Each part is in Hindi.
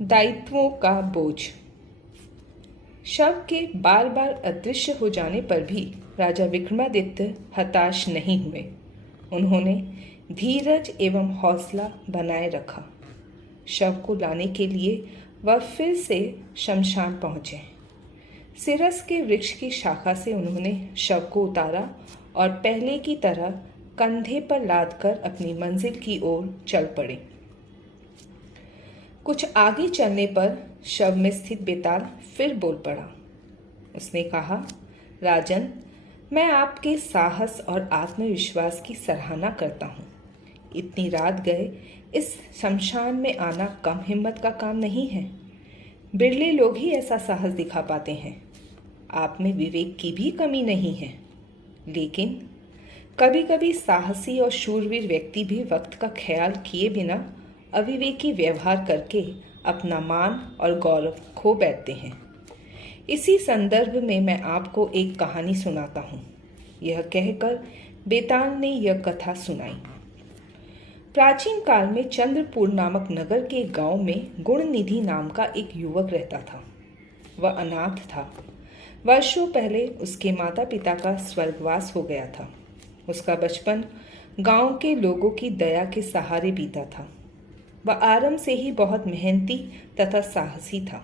दायित्वों का बोझ। शव के बार बार अदृश्य हो जाने पर भी राजा विक्रमादित्य हताश नहीं हुए। उन्होंने धीरज एवं हौसला बनाए रखा। शव को लाने के लिए वह फिर से शमशान पहुंचे। सिरस के वृक्ष की शाखा से उन्होंने शव को उतारा और पहले की तरह कंधे पर लादकर अपनी मंजिल की ओर चल पड़े। कुछ आगे चलने पर शव में स्थित बेताल फिर बोल पड़ा। उसने कहा, राजन, मैं आपके साहस और आत्मविश्वास की सराहना करता हूँ। इतनी रात गए इस शमशान में आना कम हिम्मत का काम नहीं है। बिरले लोग ही ऐसा साहस दिखा पाते हैं। आप में विवेक की भी कमी नहीं है। लेकिन कभी कभी साहसी और शूरवीर व्यक्ति भी वक्त का ख्याल किए बिना अविवेकी व्यवहार करके अपना मान और गौरव खो बैठते हैं। इसी संदर्भ में मैं आपको एक कहानी सुनाता हूँ। यह कहकर बेताल ने यह कथा सुनाई। प्राचीन काल में चंद्रपुर नामक नगर के गांव में गुणनिधि नाम का एक युवक रहता था। वह अनाथ था। वर्षों पहले उसके माता पिता का स्वर्गवास हो गया था। उसका बचपन गांव के लोगों की दया के सहारे बीता था। वह आरंभ से ही बहुत मेहनती तथा साहसी था।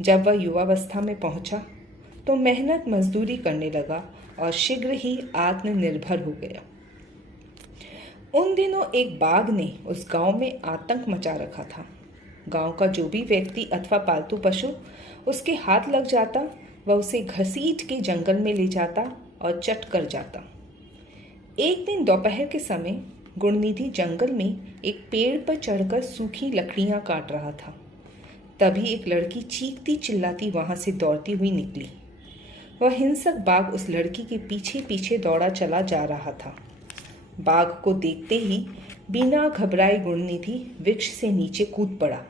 जब वह युवावस्था में पहुंचा तो मेहनत मजदूरी करने लगा और शीघ्र ही आत्मनिर्भर हो गया। उन दिनों एक बाघ ने उस गांव में आतंक मचा रखा था। गांव का जो भी व्यक्ति अथवा पालतू पशु उसके हाथ लग जाता, वह उसे घसीट के जंगल में ले जाता और चट कर जाता। एक दिन दोपहर के समय गुणनिधि जंगल में एक पेड़ पर चढ़कर सूखी लकड़ियां काट रहा था। तभी एक लड़की चीखती चिल्लाती वहां से दौड़ती हुई निकली। वह हिंसक बाघ उस लड़की के पीछे पीछे दौड़ा चला जा रहा था। बाघ को देखते ही बिना घबराए गुणनिधि वृक्ष से नीचे कूद पड़ा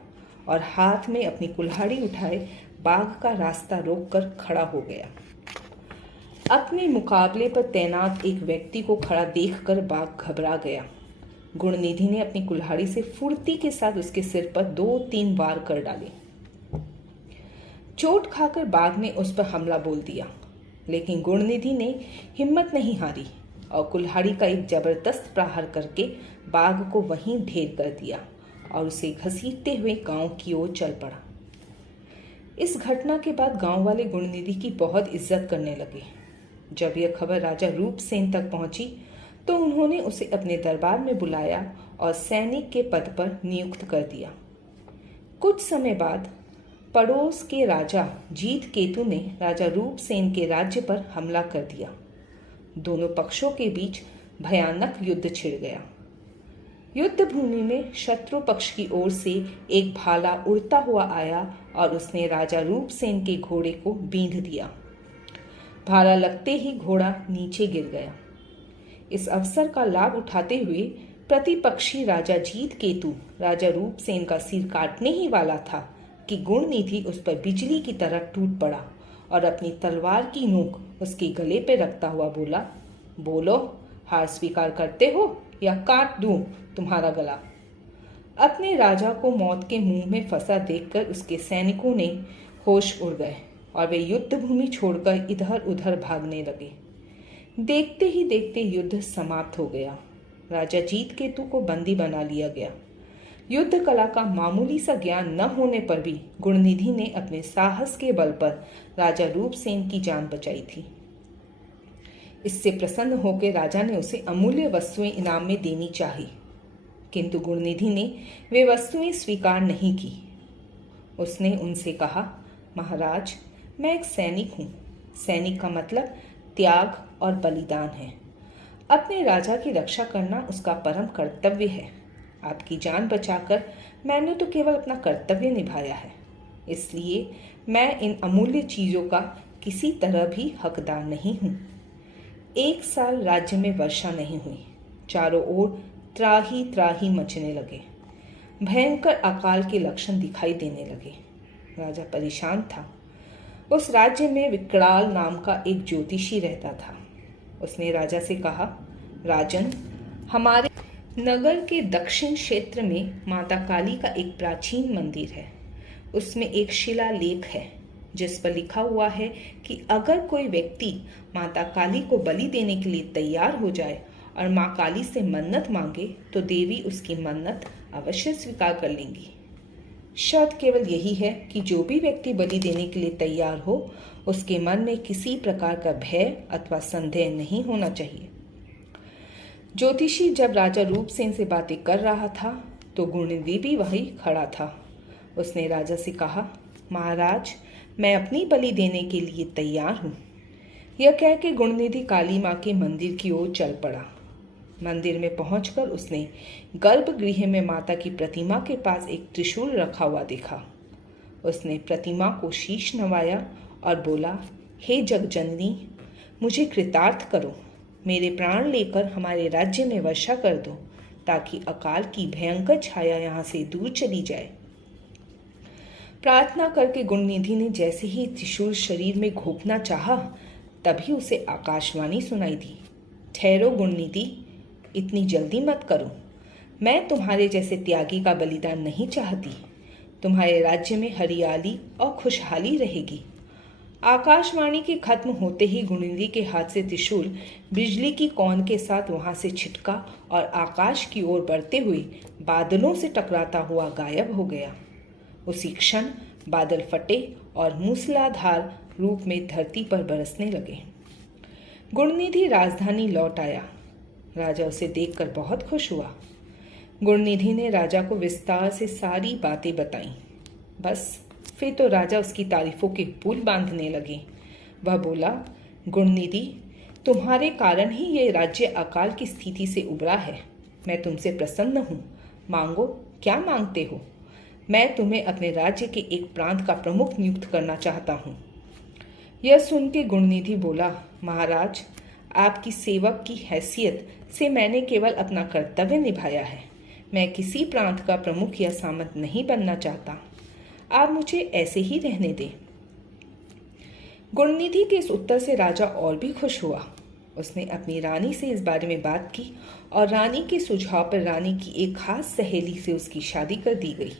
और हाथ में अपनी कुल्हाड़ी उठाए बाघ का रास्ता रोककर खड़ा हो गया। अपने मुकाबले पर तैनात एक व्यक्ति को खड़ा देखकर बाघ घबरा गया। गुणनिधि ने अपनी कुल्हाड़ी से फुर्ती के साथ उसके सिर पर 2-3 वार कर डाले। चोट खाकर बाघ ने उस पर हमला बोल दिया, लेकिन गुणनिधि ने हिम्मत नहीं हारी और कुल्हाड़ी का एक जबरदस्त प्रहार करके बाघ को वहीं ढेर कर दिया और उसे घसीटते हुए गांव की ओर चल पड़ा। इस घटना के बाद गांव वाले गुणनिधि की बहुत इज्जत करने लगे। जब यह खबर राजा रूपसेन तक पहुंची तो उन्होंने उसे अपने दरबार में बुलाया और सैनिक के पद पर नियुक्त कर दिया। कुछ समय बाद पड़ोस के राजा जीतकेतु ने राजा रूपसेन के राज्य पर हमला कर दिया। दोनों पक्षों के बीच भयानक युद्ध छिड़ गया। युद्ध भूमि में शत्रु पक्ष की ओर से एक भाला उड़ता हुआ आया और उसने राजा रूपसेन के घोड़े को बींध दिया। भाला लगते ही घोड़ा नीचे गिर गया। इस अवसर का लाभ उठाते हुए प्रतिपक्षी राजा जीतकेतु राजा रूपसेन का सिर काटने ही वाला था कि गुणनिधि उस पर बिजली की तरह टूट पड़ा और अपनी तलवार की नोक उसके गले पर रखता हुआ बोला, बोलो, हार स्वीकार करते हो या काट दूं तुम्हारा गला। अपने राजा को मौत के मुंह में फंसा देखकर उसके सैनिकों ने होश उड़ गए और वे युद्ध भूमि छोड़कर इधर उधर भागने लगे। देखते ही देखते युद्ध समाप्त हो गया। राजा जीतकेतु को बंदी बना लिया गया। युद्ध कला का मामूली सा ज्ञान न होने पर भी गुणनिधि ने अपने साहस के बल पर राजा रूपसेन की जान बचाई थी। इससे प्रसन्न होकर राजा ने उसे अमूल्य वस्तुएं इनाम में देनी चाही, किंतु गुणनिधि ने वे वस्तुएं स्वीकार नहीं की। उसने उनसे कहा, महाराज, मैं एक सैनिक हूँ। सैनिक का मतलब त्याग और बलिदान है। अपने राजा की रक्षा करना उसका परम कर्तव्य है। आपकी जान बचाकर मैंने तो केवल अपना कर्तव्य निभाया है। इसलिए मैं इन अमूल्य चीजों का किसी तरह भी हकदार नहीं हूँ। 1 साल राज्य में वर्षा नहीं हुई। चारों ओर त्राही त्राही मचने लगे। भयंकर अकाल के लक्षण दिखाई देने लगे। राजा परेशान था। उस राज्य में विकराल नाम का एक ज्योतिषी रहता था। उसने राजा से कहा, राजन, हमारे नगर के दक्षिण क्षेत्र में माता काली का एक प्राचीन मंदिर है। उसमें एक शिलालेख है जिस पर लिखा हुआ है कि अगर कोई व्यक्ति माता काली को बलि देने के लिए तैयार हो जाए और माँ काली से मन्नत मांगे तो देवी उसकी मन्नत अवश्य स्वीकार कर लेंगी। शर्त केवल यही है कि जो भी व्यक्ति बलि देने के लिए तैयार हो उसके मन में किसी प्रकार का भय अथवा संदेह नहीं होना चाहिए। ज्योतिषी जब राजा रूपसेन से बातें कर रहा था तो गुणनिधि भी वहीं खड़ा था। उसने राजा से कहा, महाराज, मैं अपनी बलि देने के लिए तैयार हूँ। यह कह के गुणनिधि काली माँ के मंदिर की ओर चल पड़ा। मंदिर में पहुंचकर उसने गर्भगृह में माता की प्रतिमा के पास एक त्रिशूल रखा हुआ देखा। उसने प्रतिमा को शीश नवाया और बोला, हे जगजननी, मुझे कृतार्थ करो, मेरे प्राण लेकर हमारे राज्य में वर्षा कर दो ताकि अकाल की भयंकर छाया यहाँ से दूर चली जाए। प्रार्थना करके गुणनिधि ने जैसे ही त्रिशूल शरीर में घोंपना चाहा तभी उसे आकाशवाणी सुनाई दी, ठहरो गुणनिधि, इतनी जल्दी मत करो। मैं तुम्हारे जैसे त्यागी का बलिदान नहीं चाहती। तुम्हारे राज्य में हरियाली और खुशहाली रहेगी। आकाशवाणी के खत्म होते ही गुणनिधि के हाथ से त्रिशूल बिजली की कौन के साथ वहां से छिटका और आकाश की ओर बढ़ते हुए बादलों से टकराता हुआ गायब हो गया। उसी क्षण बादल फटे और मूसलाधार रूप में धरती पर बरसने लगे। गुणनिधि राजधानी लौट आया। राजा उसे देखकर बहुत खुश हुआ। गुणनिधि ने राजा को विस्तार से सारी बातें बताईं। बस फिर तो राजा उसकी तारीफों के पुल बांधने लगे। वह बोला, गुणनिधि, तुम्हारे कारण ही ये राज्य अकाल की स्थिति से उबरा है। मैं तुमसे प्रसन्न हूँ। मांगो, क्या मांगते हो? मैं तुम्हें अपने राज्य के एक प्रांत का प्रमुख नियुक्त करना चाहता हूँ। यह सुन के गुणनिधि बोला, महाराज, आपकी सेवक की हैसियत से मैंने केवल अपना कर्तव्य निभाया है। मैं किसी प्रांत का प्रमुख या सामंत नहीं बनना चाहता। आप मुझे ऐसे ही रहने दें। गुणनिधि के इस उत्तर से राजा और भी खुश हुआ। उसने अपनी रानी से इस बारे में बात की और रानी के सुझाव पर रानी की एक खास सहेली से उसकी शादी कर दी गई।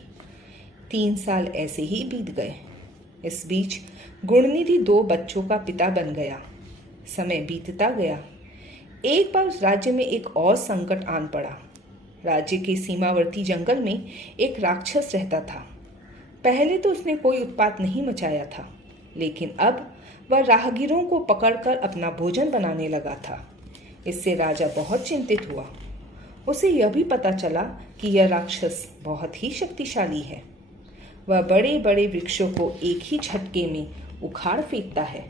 3 साल ऐसे ही बीत गए। इस बीच गुणनिधि 2 बच्चों का पिता बन गया। समय बीतता गया। एक बार उस राज्य में एक और संकट आन पड़ा। राज्य के सीमावर्ती जंगल में एक राक्षस रहता था। पहले तो उसने कोई उत्पात नहीं मचाया था, लेकिन अब वह राहगीरों को पकड़कर अपना भोजन बनाने लगा था। इससे राजा बहुत चिंतित हुआ। उसे यह भी पता चला कि यह राक्षस बहुत ही शक्तिशाली है। वह बड़े बड़े वृक्षों को एक ही झटके में उखाड़ फेंकता है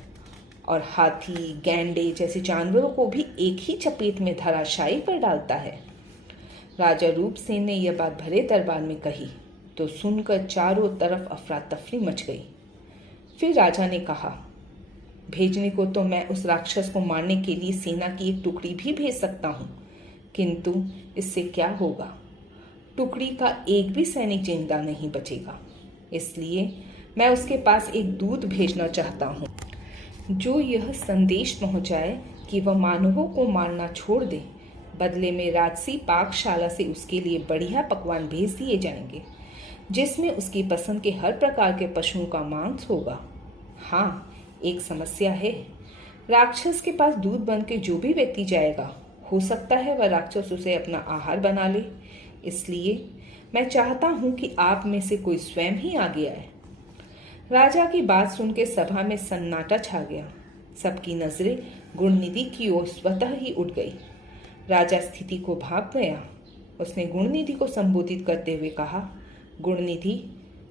और हाथी, गैंडे जैसे जानवरों को भी एक ही चपेट में धराशायी कर डालता है। राजा रूपसेन ने यह बात भरे दरबार में कही तो सुनकर चारों तरफ अफरा तफरी मच गई। फिर राजा ने कहा, भेजने को तो मैं उस राक्षस को मारने के लिए सेना की एक टुकड़ी भी भेज सकता हूँ, किंतु इससे क्या होगा? टुकड़ी का एक भी सैनिक जिंदा नहीं बचेगा। इसलिए मैं उसके पास एक दूत भेजना चाहता हूँ जो यह संदेश पहुँचाए कि वह मानवों को मारना छोड़ दे। बदले में राजसी पाकशाला से उसके लिए बढ़िया पकवान भेज दिए जाएंगे जिसमें उसकी पसंद के हर प्रकार के पशुओं का मांस होगा। हाँ, एक समस्या है। राक्षस के पास दूध बन के जो भी व्यक्ति जाएगा, हो सकता है वह राक्षस उसे अपना आहार बना ले। इसलिए मैं चाहता हूँ कि आप में से कोई स्वयं ही आगे आए। राजा की बात सुन के सभा में सन्नाटा छा गया। सबकी नजरें गुणनिधि की ओर स्वतः ही उठ गई। राजा स्थिति को भांप गया। उसने गुणनिधि को संबोधित करते हुए कहा, गुणनिधि,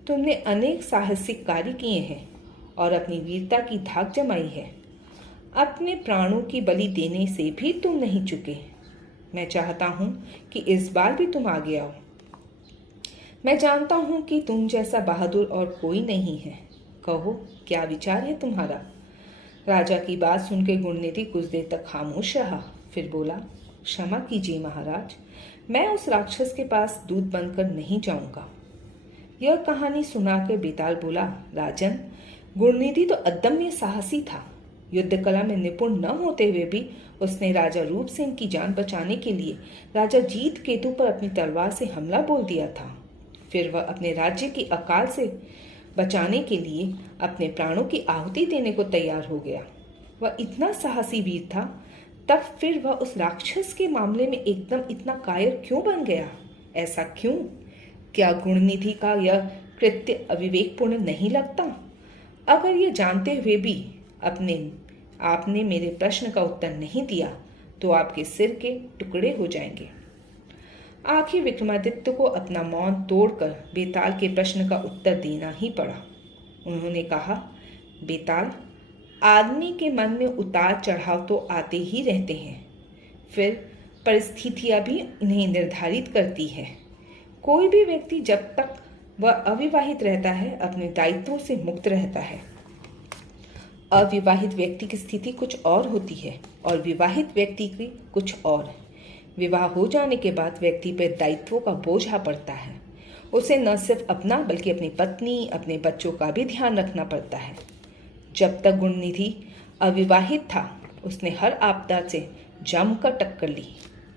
तुमने अनेक साहसिक कार्य किए हैं और अपनी वीरता की धाक जमाई है। अपने प्राणों की बलि देने से भी तुम नहीं चुके। मैं चाहता हूँ कि इस बार भी तुम आगे आओ। मैं जानता हूँ कि तुम जैसा बहादुर और कोई नहीं है। कहो, क्या विचार है तुम्हारा? राजा की बात सुनकर गुणनिधि कुछ देर तक खामोश रहा, फिर बोला, क्षमा कीजिए महाराज, मैं उस राक्षस के पास दूध बनकर नहीं जाऊंगा। यह कहानी सुनाकर बेताल बोला, राजन, गुणनिधि तो अदम्य साहसी था। युद्ध कला में निपुण न होते हुए भी उसने राजा रूपसेन की जान बचाने के लिए राजा जीतकेतु पर अपनी तलवार से हमला बोल दिया था। फिर वह अपने राज्य की अकाल से बचाने के लिए अपने प्राणों की आहुति देने को तैयार हो गया। वह इतना साहसी वीर था, तब फिर वह उस राक्षस के मामले में एकदम इतना कायर क्यों बन गया? ऐसा क्यों? क्या गुणनिधि का यह कृत्य अविवेकपूर्ण नहीं लगता? अगर यह जानते हुए भी आपने मेरे प्रश्न का उत्तर नहीं दिया तो आपके सिर के टुकड़े हो जाएंगे। आखिर विक्रमादित्य को अपना मौन तोड़कर बेताल के प्रश्न का उत्तर देना ही पड़ा। उन्होंने कहा, बेताल, आदमी के मन में उतार चढ़ाव तो आते ही रहते हैं, फिर परिस्थितियां भी इन्हें निर्धारित करती है। कोई भी व्यक्ति जब तक वह अविवाहित रहता है अपने दायित्वों से मुक्त रहता है। अविवाहित व्यक्ति की स्थिति कुछ और होती है और विवाहित व्यक्ति की कुछ और। विवाह हो जाने के बाद व्यक्ति पर दायित्वों का बोझ आ पड़ता है। उसे न सिर्फ अपना बल्कि अपनी पत्नी, अपने बच्चों का भी ध्यान रखना पड़ता है। जब तक गुणनिधि अविवाहित था उसने हर आपदा से जमकर टक्कर ली,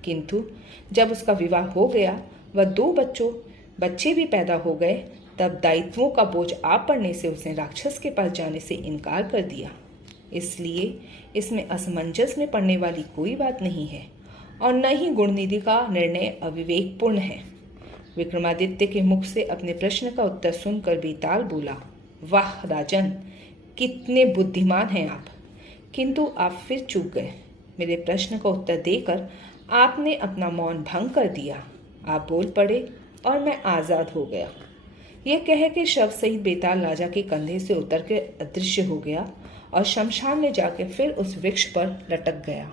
किंतु जब उसका विवाह हो गया, वह 2 बच्चे भी पैदा हो गए, तब दायित्वों का बोझ आ पड़ने से उसने राक्षस के पास जाने से इनकार कर दिया। इसलिए इसमें असमंजस में पड़ने वाली कोई बात नहीं है और न ही गुणनिधि का निर्णय अविवेकपूर्ण है। विक्रमादित्य के मुख से अपने प्रश्न का उत्तर सुनकर बेताल बोला, वाह राजन, कितने बुद्धिमान हैं आप। किंतु आप फिर चूक गए। मेरे प्रश्न का उत्तर देकर आपने अपना मौन भंग कर दिया। आप बोल पड़े और मैं आज़ाद हो गया। यह कह के शव सहित बेताल राजा के कंधे से उतर के अदृश्य हो गया और शमशान में जाकर फिर उस वृक्ष पर लटक गया।